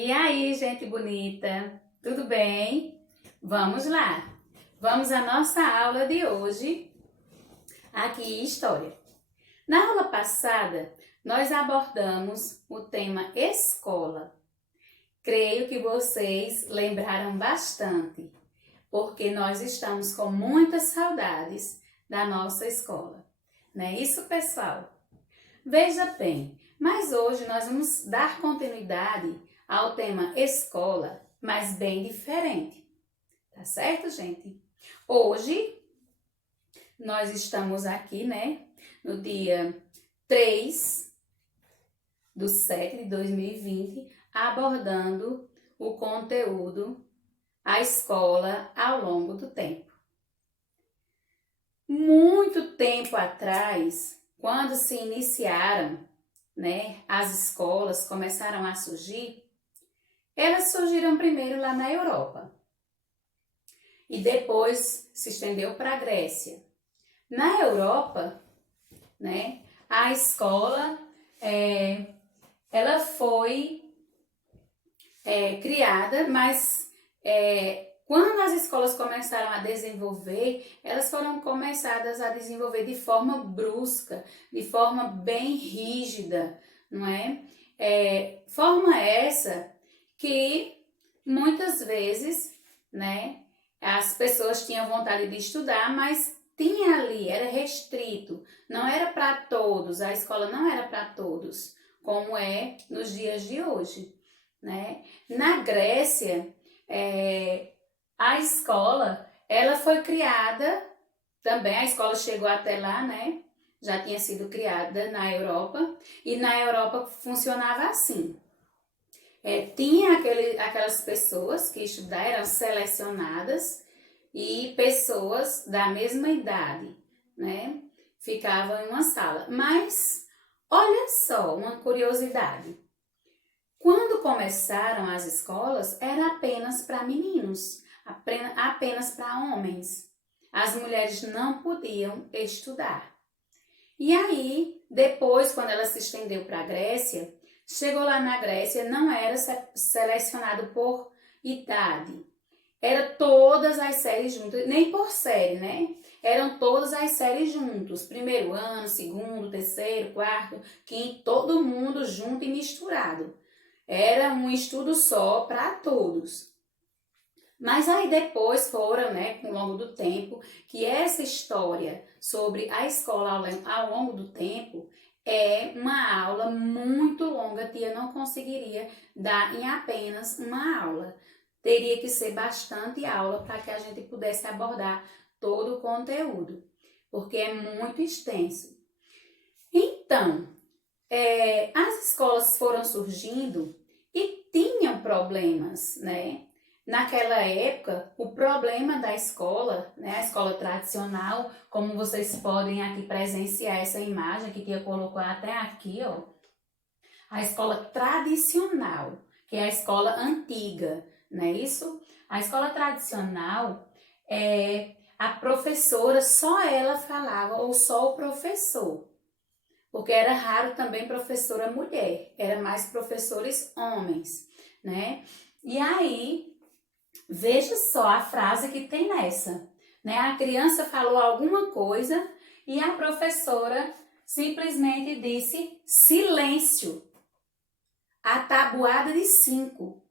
E aí, gente bonita, tudo bem? Vamos lá! Vamos à nossa aula de hoje, aqui História. Na aula passada, nós abordamos o tema escola. Creio que vocês lembraram bastante, porque nós estamos com muitas saudades da nossa escola. Não é isso, pessoal? Veja bem, mas hoje nós vamos dar continuidade ao tema escola, mas bem diferente. Tá certo, gente? Hoje nós estamos aqui, no dia 3/7/2020, abordando o conteúdo A Escola ao Longo do Tempo. Muito tempo atrás, quando se iniciaram, as escolas começaram a surgir, elas surgiram primeiro lá na Europa e depois se estendeu para a Grécia. Na Europa, a escola ela foi criada, mas quando as escolas começaram a desenvolver, elas foram começadas a desenvolver de forma brusca, de forma bem rígida, não é? Forma essa que muitas vezes, as pessoas tinham vontade de estudar, mas tinha ali, era restrito, não era para todos, a escola não era para todos, como é nos dias de hoje, Na Grécia, a escola, ela foi criada, também a escola chegou até lá, Já tinha sido criada na Europa, e na Europa funcionava assim. Tinha aquelas pessoas que estudaram, eram selecionadas, e pessoas da mesma idade, Ficavam em uma sala. Mas, olha só, uma curiosidade. Quando começaram as escolas, era apenas para meninos, apenas para homens. As mulheres não podiam estudar. E aí, depois, quando ela se estendeu para a Grécia, chegou lá na Grécia, não era selecionado por idade. Era todas as séries juntas, nem por série, Eram todas as séries juntos. Primeiro ano, segundo, terceiro, quarto, quinto, todo mundo junto e misturado. Era um estudo só para todos. Mas aí depois foram, com o longo do tempo, que essa história sobre a escola ao longo do tempo é uma aula muito longa que eu não conseguiria dar em apenas uma aula. Teria que ser bastante aula para que a gente pudesse abordar todo o conteúdo, porque é muito extenso. Então, as escolas foram surgindo e tinham problemas, Naquela época, o problema da escola, a escola tradicional, como vocês podem aqui presenciar essa imagem que eu colocou até aqui, ó. A escola tradicional, que é a escola antiga, não é isso? A escola tradicional, a professora, só ela falava, ou só o professor. Porque era raro também professora mulher, era mais professores homens, E aí, veja só a frase que tem nessa, A criança falou alguma coisa e a professora simplesmente disse silêncio. A tabuada de 5.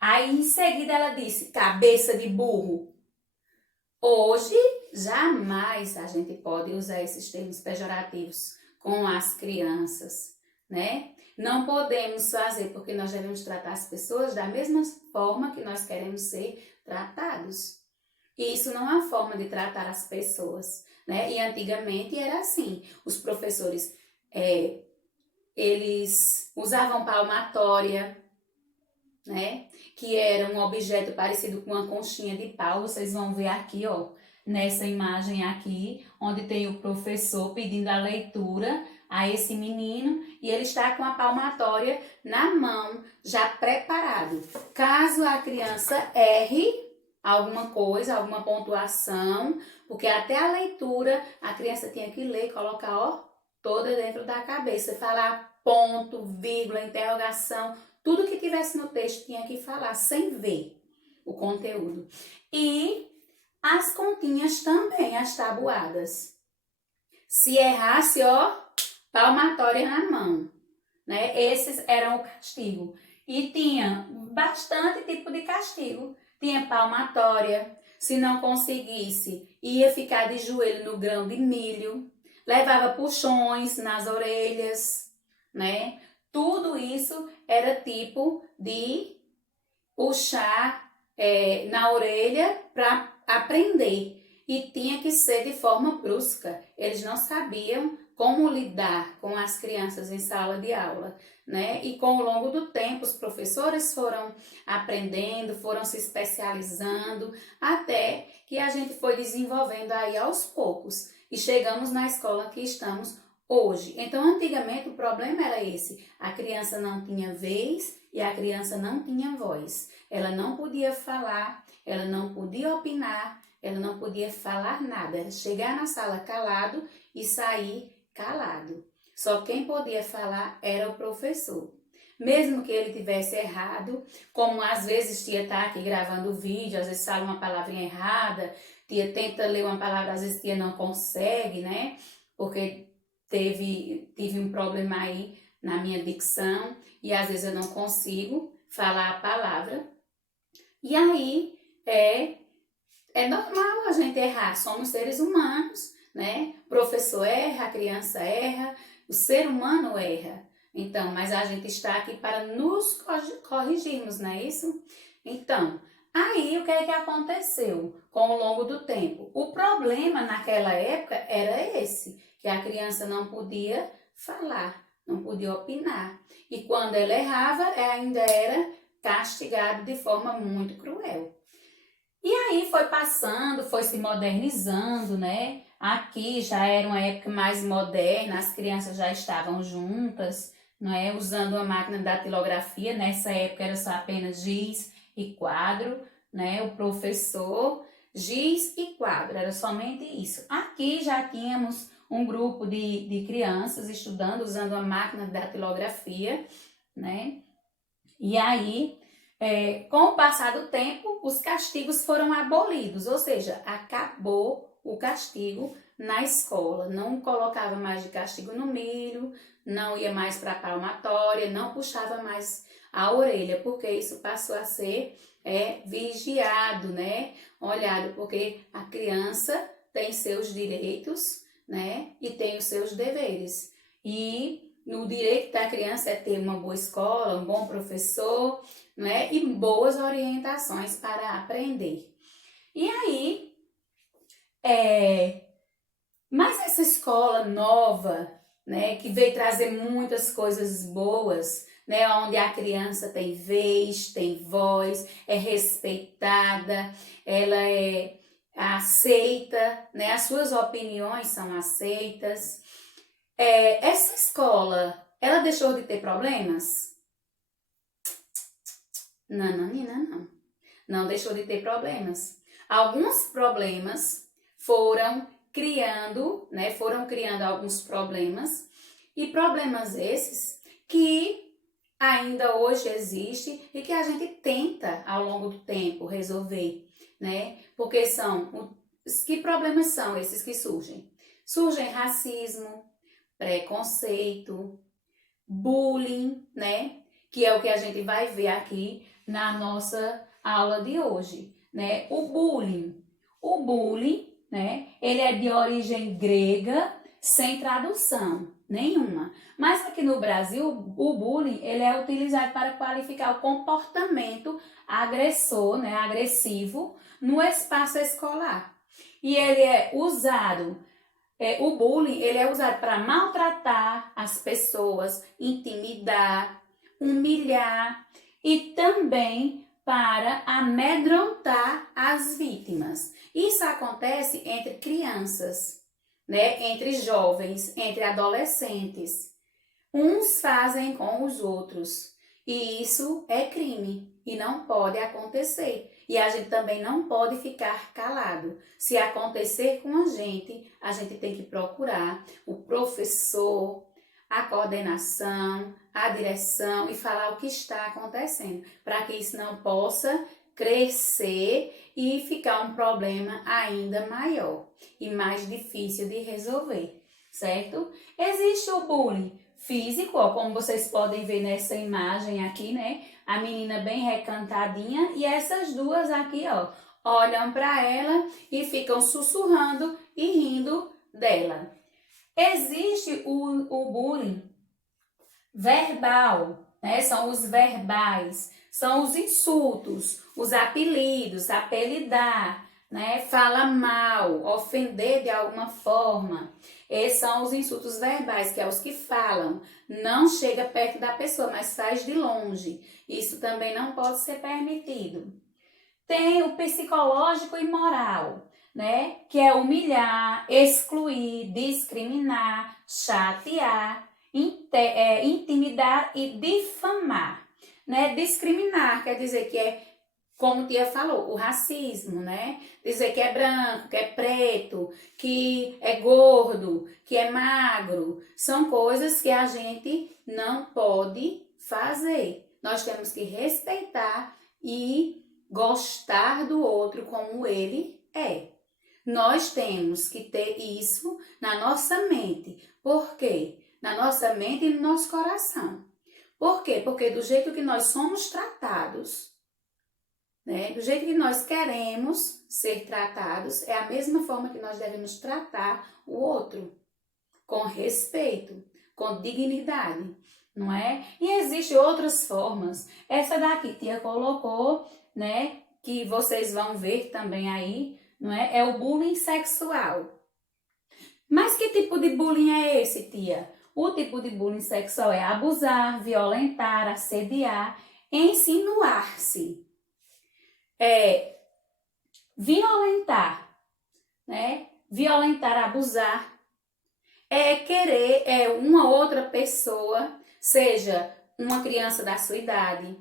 Aí em seguida ela disse cabeça de burro. Hoje, jamais a gente pode usar esses termos pejorativos com as crianças, Não podemos fazer, porque nós devemos tratar as pessoas da mesma forma que nós queremos ser tratados. E isso não é uma forma de tratar as pessoas, E antigamente era assim, os professores, eles usavam palmatória, Que era um objeto parecido com uma conchinha de pau. Vocês vão ver aqui, ó, nessa imagem aqui, onde tem o professor pedindo a leitura a esse menino e ele está com a palmatória na mão, já preparado. Caso a criança erre alguma coisa, alguma pontuação, porque até a leitura a criança tinha que ler e colocar, ó, toda dentro da cabeça, falar ponto, vírgula, interrogação, Tudo que tivesse no texto tinha que falar sem ver o conteúdo. E as continhas também, as tabuadas. Se errasse, ó, palmatória na mão, né? Esses eram o castigo. E tinha bastante tipo de castigo. Tinha palmatória, se não conseguisse, ia ficar de joelho no grão de milho, levava puxões nas orelhas, né? Tudo isso era tipo de puxar na orelha para aprender. E tinha que ser de forma brusca. Eles não sabiam como lidar com as crianças em sala de aula, né? E com o longo do tempo, os professores foram aprendendo, foram se especializando, até que a gente foi desenvolvendo aí aos poucos. E chegamos na escola que estamos hoje. Então, antigamente, o problema era esse. A criança não tinha vez e a criança não tinha voz. Ela não podia falar, ela não podia opinar, ela não podia falar nada. Era chegar na sala calado e sair calado. Só quem podia falar era o professor. Mesmo que ele tivesse errado, como às vezes tia tá aqui gravando o vídeo, às vezes fala uma palavrinha errada, tia tenta ler uma palavra, às vezes tia não consegue, né? Porque tive um problema aí na minha dicção e às vezes eu não consigo falar a palavra. E aí é normal a gente errar, somos seres humanos, né? O professor erra, a criança erra, o ser humano erra. Então, mas a gente está aqui para nos corrigirmos, não é isso? Então, aí o que é que aconteceu com o longo do tempo? O problema naquela época era esse, que a criança não podia falar, não podia opinar. E quando ela errava, ainda era castigado de forma muito cruel. E aí foi passando, foi se modernizando, né? Aqui já era uma época mais moderna, as crianças já estavam juntas, não é? Usando a máquina da datilografia. Nessa época era só apenas giz e quadro, né? O professor, giz e quadro, era somente isso. Aqui já tínhamos um grupo de crianças estudando, usando a máquina da datilografia, né? E aí, com o passar do tempo, os castigos foram abolidos, ou seja, acabou o castigo na escola. Não colocava mais de castigo no milho, não ia mais para a palmatória, não puxava mais a orelha, porque isso passou a ser vigiado, né? Olhado, porque a criança tem seus direitos, né? E tem os seus deveres. E o direito da criança é ter uma boa escola, um bom professor, né? E boas orientações para aprender. E aí, mas essa escola nova, né? Que veio trazer muitas coisas boas, né? Onde a criança tem vez, tem voz, é respeitada, ela é aceita, né? As suas opiniões são aceitas. Essa escola, ela deixou de ter problemas? Não, Nina, não. Não deixou de ter problemas. Alguns problemas foram criando, né? Foram criando alguns problemas. E problemas esses que ainda hoje existem e que a gente tenta, ao longo do tempo, resolver, né? Porque que problemas são esses que surgem? Surgem racismo, preconceito, bullying, né? Que é o que a gente vai ver aqui na nossa aula de hoje, né? O bullying, né? Ele é de origem grega, sem tradução nenhuma. Mas aqui no Brasil, o bullying, ele é utilizado para qualificar o comportamento agressor, né? Agressivo no espaço escolar. E ele é usado o bullying, ele é usado para maltratar as pessoas, intimidar, humilhar e também para amedrontar as vítimas. Isso acontece entre crianças, né? Entre jovens, entre adolescentes. Uns fazem com os outros e isso é crime e não pode acontecer. E a gente também não pode ficar calado. Se acontecer com a gente tem que procurar o professor, a coordenação, a direção e falar o que está acontecendo, para que isso não possa crescer e ficar um problema ainda maior e mais difícil de resolver, certo? Existe o bullying físico, ó, como vocês podem ver nessa imagem aqui, né? A menina bem recantadinha e essas duas aqui, ó, olham para ela e ficam sussurrando e rindo dela. Existe o bullying verbal, né? São os verbais, são os insultos, os apelidos, apelidar, né? Fala mal, ofender de alguma forma. Esses são os insultos verbais, que é os que falam. Não chega perto da pessoa, mas faz de longe. Isso também não pode ser permitido. Tem o psicológico e moral, né? Que é humilhar, excluir, discriminar, chatear, intimidar e difamar, né? Discriminar quer dizer que é, como tia falou, o racismo, né? Dizer que é branco, que é preto, que é gordo, que é magro. São coisas que a gente não pode fazer. Nós temos que respeitar e gostar do outro como ele é. Nós temos que ter isso na nossa mente. Por quê? Na nossa mente e no nosso coração. Por quê? Porque do jeito que nós somos tratados, né, do jeito que nós queremos ser tratados, é a mesma forma que nós devemos tratar o outro. Com respeito, com dignidade, não é? E existem outras formas. Essa daqui, tia colocou, né, que vocês vão ver também aí, não é? É o bullying sexual. Mas que tipo de bullying é esse, tia? O tipo de bullying sexual é abusar, violentar, assediar, insinuar-se, violentar, né? Violentar, abusar, é querer uma outra pessoa, seja uma criança da sua idade,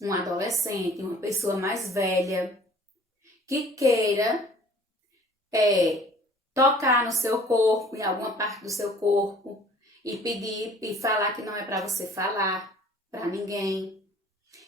um adolescente, uma pessoa mais velha, que queira tocar no seu corpo, em alguma parte do seu corpo, e pedir e falar que não é para você falar para ninguém.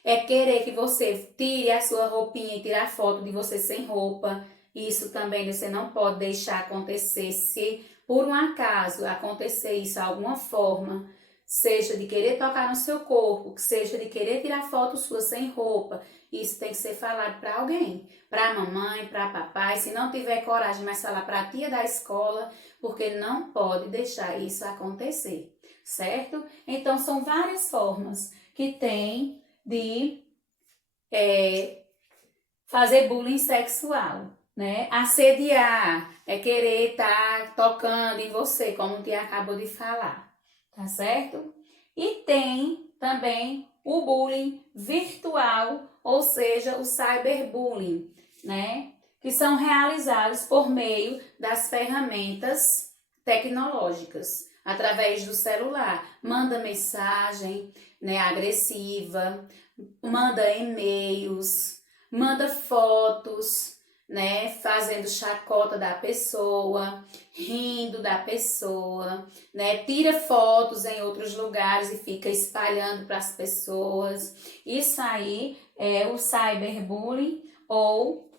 É querer que você tire a sua roupinha e tirar foto de você sem roupa. Isso também você não pode deixar acontecer. Se por um acaso acontecer isso de alguma forma, seja de querer tocar no seu corpo, seja de querer tirar foto sua sem roupa, isso tem que ser falado para alguém, para a mamãe, para papai. Se não tiver coragem, mas falar para a tia da escola, porque não pode deixar isso acontecer, certo? Então, são várias formas que tem de fazer bullying sexual, né? Assediar é querer estar tocando em você, como o tia acabou de falar, tá certo? E tem também o bullying virtual, ou seja, o cyberbullying, né? Que são realizados por meio das ferramentas tecnológicas, através do celular. Manda mensagem, né, agressiva, manda e-mails, manda fotos, né, fazendo chacota da pessoa, rindo da pessoa, né, tira fotos em outros lugares e fica espalhando para as pessoas. Isso aí é o cyberbullying ou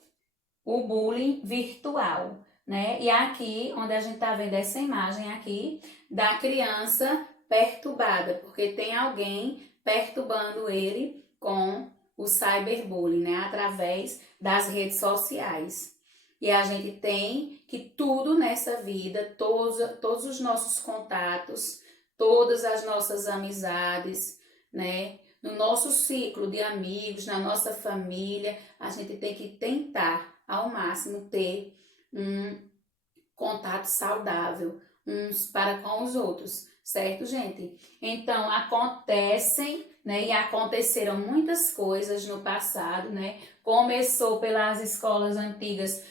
o bullying virtual, né? E aqui, onde a gente tá vendo essa imagem aqui da criança perturbada, porque tem alguém perturbando ele com o cyberbullying, né? Através das redes sociais. E a gente tem que tudo nessa vida, todos os nossos contatos, todas as nossas amizades, né? No nosso ciclo de amigos, na nossa família, a gente tem que tentar ao máximo ter um contato saudável uns para com os outros, certo, gente? Então, acontecem, né, e aconteceram muitas coisas no passado, né? Começou pelas escolas antigas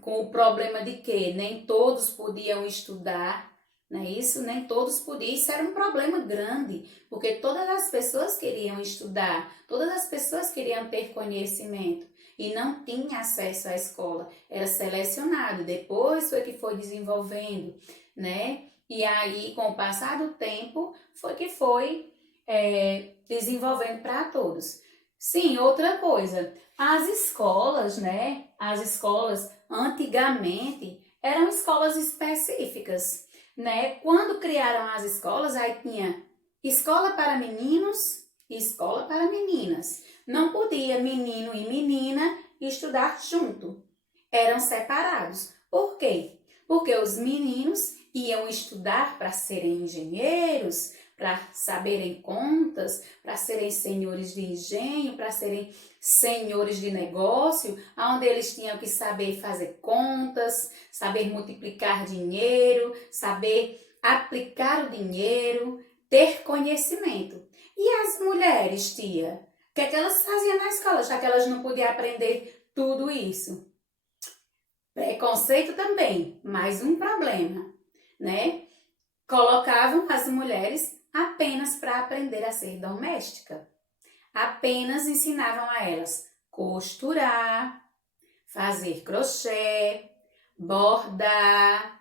com o problema de que nem todos podiam estudar, não é isso? Nem todos podiam. Isso era um problema grande, porque todas as pessoas queriam estudar, todas as pessoas queriam ter conhecimento e não tinha acesso à escola, era selecionado, depois foi que foi desenvolvendo, né? E aí, com o passar do tempo, foi desenvolvendo para todos. Sim, outra coisa, as escolas, né? As escolas antigamente eram escolas específicas, né? Quando criaram as escolas, aí tinha escola para meninos e escola para meninas. Não podia menino e menina estudar junto. Eram separados. Por quê? Porque os meninos iam estudar para serem engenheiros, para saberem contas, para serem senhores de engenho, para serem senhores de negócio, onde eles tinham que saber fazer contas, saber multiplicar dinheiro, saber aplicar o dinheiro, ter conhecimento. E as mulheres, tia? O que é que elas faziam na escola, já que elas não podiam aprender tudo isso? Preconceito também, mais um problema, né? Colocavam as mulheres apenas para aprender a ser doméstica. Apenas ensinavam a elas costurar, fazer crochê, bordar,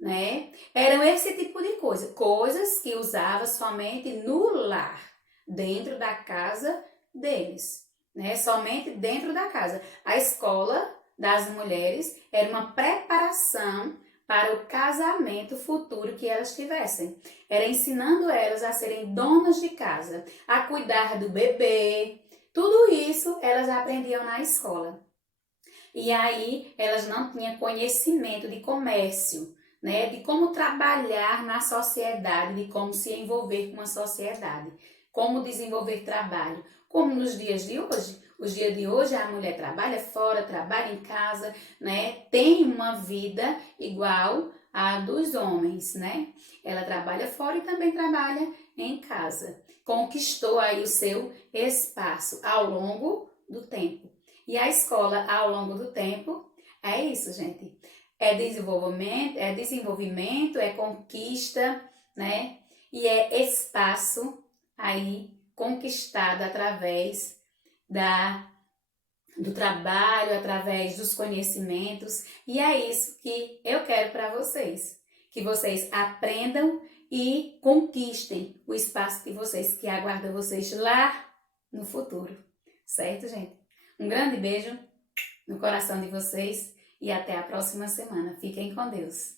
né? Eram esse tipo de coisa, coisas que usava somente no lar, dentro da casa deles, né? Somente dentro da casa. A escola das mulheres era uma preparação para o casamento futuro que elas tivessem. Era ensinando elas a serem donas de casa, a cuidar do bebê. Tudo isso elas aprendiam na escola. E aí elas não tinham conhecimento de comércio, né? De como trabalhar na sociedade, de como se envolver com a sociedade, como desenvolver trabalho. Como nos dias de hoje. Os dias de hoje a mulher trabalha fora, trabalha em casa, né? Tem uma vida igual à dos homens, né? Ela trabalha fora e também trabalha em casa. Conquistou aí o seu espaço ao longo do tempo. E a escola, ao longo do tempo, é isso, gente. É desenvolvimento, é conquista, né? E é espaço aí conquistado através do trabalho, através dos conhecimentos. E é isso que eu quero para vocês. Que vocês aprendam e conquistem o espaço de vocês, que aguarda vocês lá no futuro. Certo, gente? Um grande beijo no coração de vocês e até a próxima semana. Fiquem com Deus.